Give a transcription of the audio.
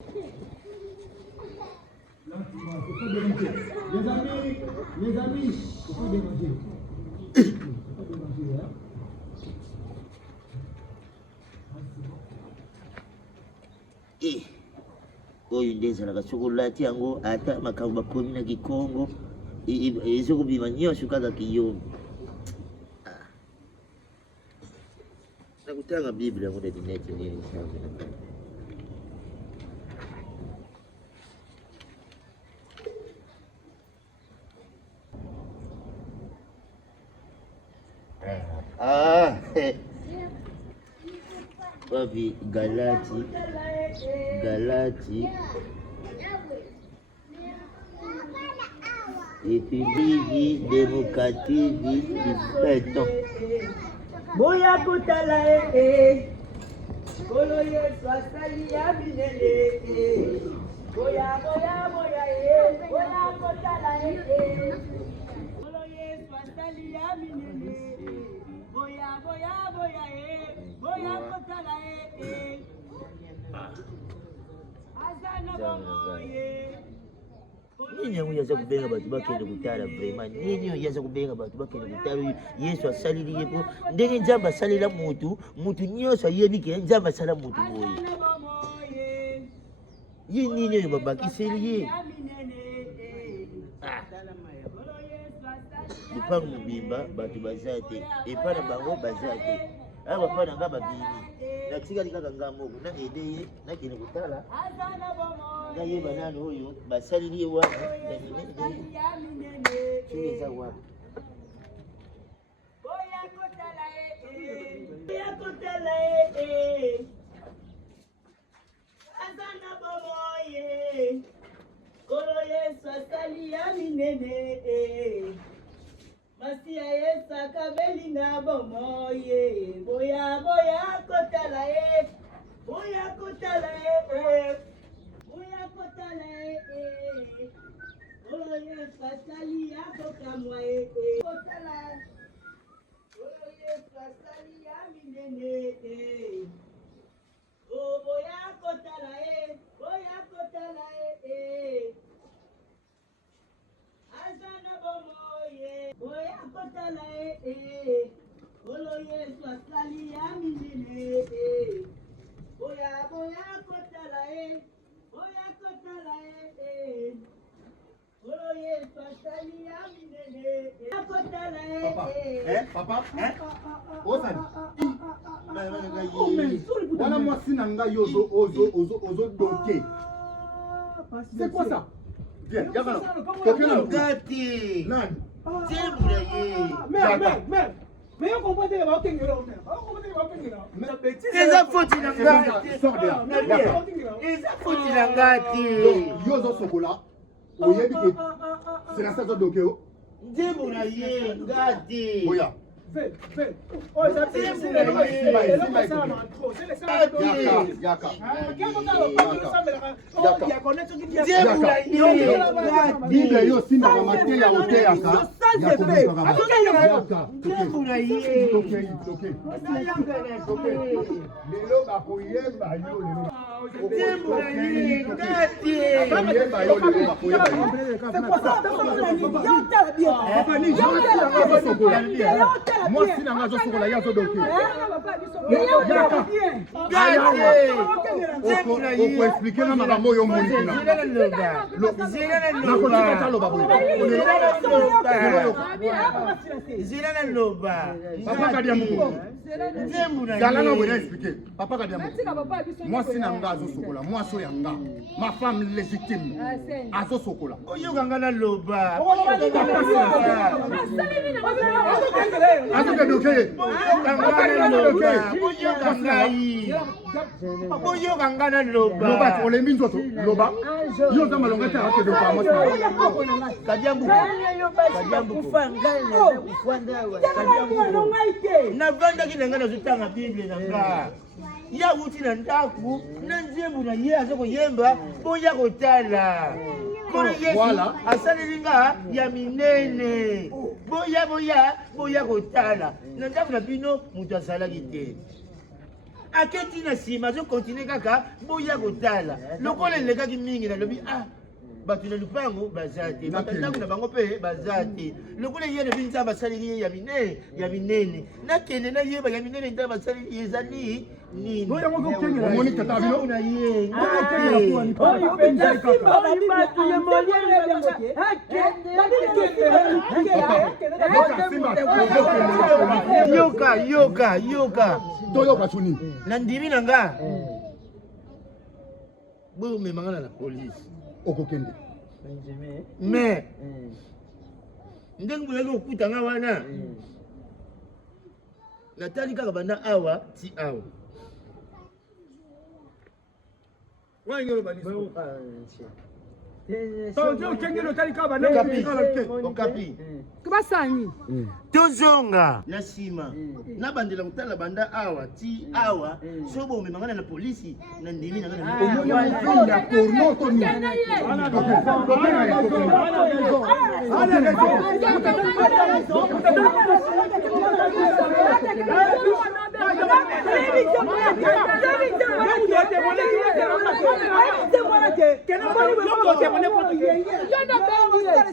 Les amis, faut pas déranger. Faut pas déranger, hein. Oyo ndezala chokolate yango ata makambo bakomi na Kikongo ezokobima nyonso kaka kiyombi. Nakutanga Biblia yango na dinete nini wapi Galati République démocratique du Béton. Boya kotala Kolo Yesu asali ya minene Boya Boya kotala Kolo Yesu asali ya minene Boya kotala Azana bomoye Nini yangu yaza kubenga batu bakende kutala vraiment nini yaza kubenga batu bakende kutala Yesu asalili yepo ndenge Nzambe asalila mutu nyonso ayebi ke Nzambe asala mutu boye ye nini oyo babakiseli ye epa mobimba batu baza te epa na bango baza te awa bapana nga babini natikali kaka nga moko na ede ye nakende kutala nayeba nano oyo basalili ye wana soki eza wana azana bomoye Kolo Yesu asali ya minene Masiya Yesu akabeli na bomoye Boya kotala Boya kotala Kolo Yesu asali ya kokamwa Kotala Kolo Yesu asali ya minene Oh boya kotala Azana bomoye Boya kotala Kolo Yesu asali ya minene Boya kotala Kolo Yesu asali ya minene Papa, Osani. Wana mwasi na ngai ozo doke. C'est quoi ça? Viens, y'a Gati Nani? Mais on comprend que eza foti na ngati Sors de là. eza foti na ngati Yozo sokola. Oyebi ke c'est la saison doke o. nzembo na ye ngati Oya. Yaka. Biblia yo simba kwa mate ya uteyaka. nzembo na ye Lelo bakoyemba yo lelo. nzembo na ye ngati Bakoyemba yo lelo bakoyemba yo. Moi si nanga zo sokola ya zo doke. Yaka. Oko expliquer na makambo yo moni kuna. zila na loba Papa kadia muko. nzembo na Dala na ye wena expliquer. Papa kadia muko. Moi si nanga zo sokola, moi so yanga. Ma femme légitime. Azo sokola. oyoka nga na loba Azo de doke. oyoka ngai oyoka nga na Loba loba olembi nzoto. Loba. Yo za malonga ta ke doka moi. navandaki na ngai nazotanga Bible na nga ya wuti na ndaku na nzembo na ye aza koyemba boya kotala Kolo Yesu asaleli nga ya minene boya kotala na ndaku na bino moto asalaki te aketi na sima zo continue kaka boya kotala lokola lekaki mingi na lobi bato na lupango bazate batantango na bango pe bazate lokola yene binza basaliri ya minene nakende na yeba ya minene nda basaliri ezali nini boya ngo kokengela moni tata bino na ye yoka toyoka suni na ndimi na nga bo me mangana la police okokende mais ndenge boyaki okuta nga wana natali kaka banda awa ti awa okapi tozonga na nsima nabandela kotala banda awa ti awa so bomemangana na polisi na ndimi na ya porno to ni